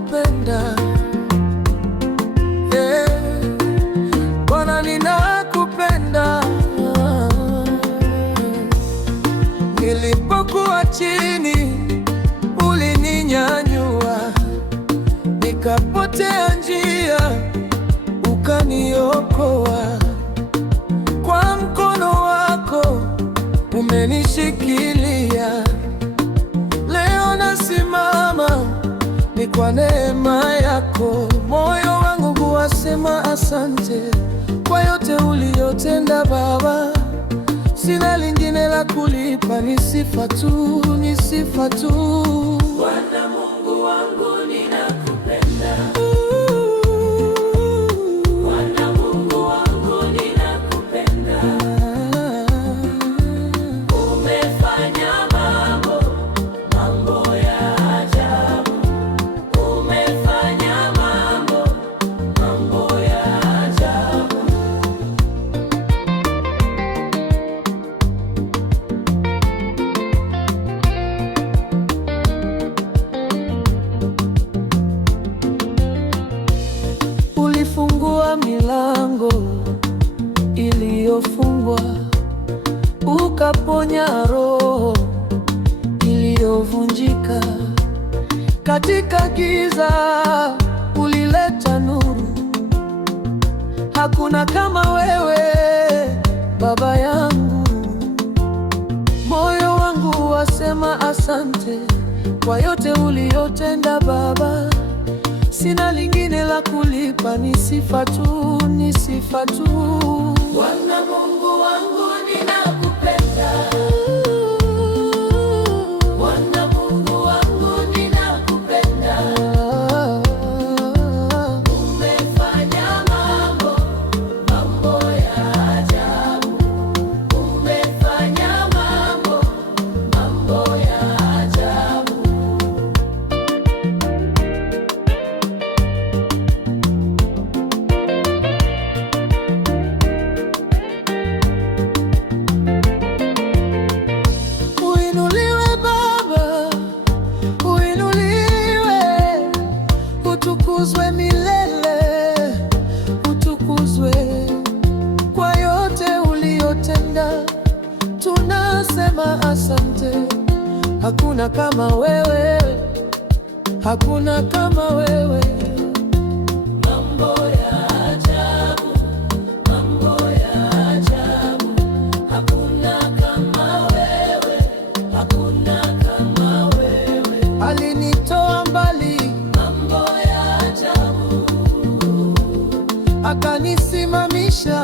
ninakupenda, Bwana ninakupenda. Nilipokuwa chini ulininyanyua, nikapotea njia ukaniokoa. Kwa mkono wako umenishikilia, leo nasimama ni kwa neema yako. Moyo wangu huwasema asante kwa yote uliyotenda Baba. Sina lingine la kulipa, ni sifa tu, ni sifa tu. Bwana Mungu wangu ninakupenda. Bwana Mungu wangu ninakupenda. Umefanya mambo ya ajabu. Umefanya mambo ya ajabu. Ulifungua milango iliyofungwa, ukaponya roho iliyovunjika. Katika giza ulileta nuru. Hakuna kama wewe Baba yangu. Moyo wangu wasema asante kwa yote uliyotenda Baba. Sina lingine la kulipa, ni sifa tu, ni sifa tu. Bwana Mungu wangu ninakupenda. Bwana Mungu wangu ninakupenda. Umefanya mambo ya ajabu. Umefanya mambo ya ajabu. Utukuzwe milele, utukuzwe kwa yote uliyotenda. Tunasema asante. Hakuna kama wewe, hakuna kama wewe. Mambo ya ajabu, mambo ya ajabu. Hakuna kama wewe, hakuna kama wewe. Alinitoa mbali, akanisimamisha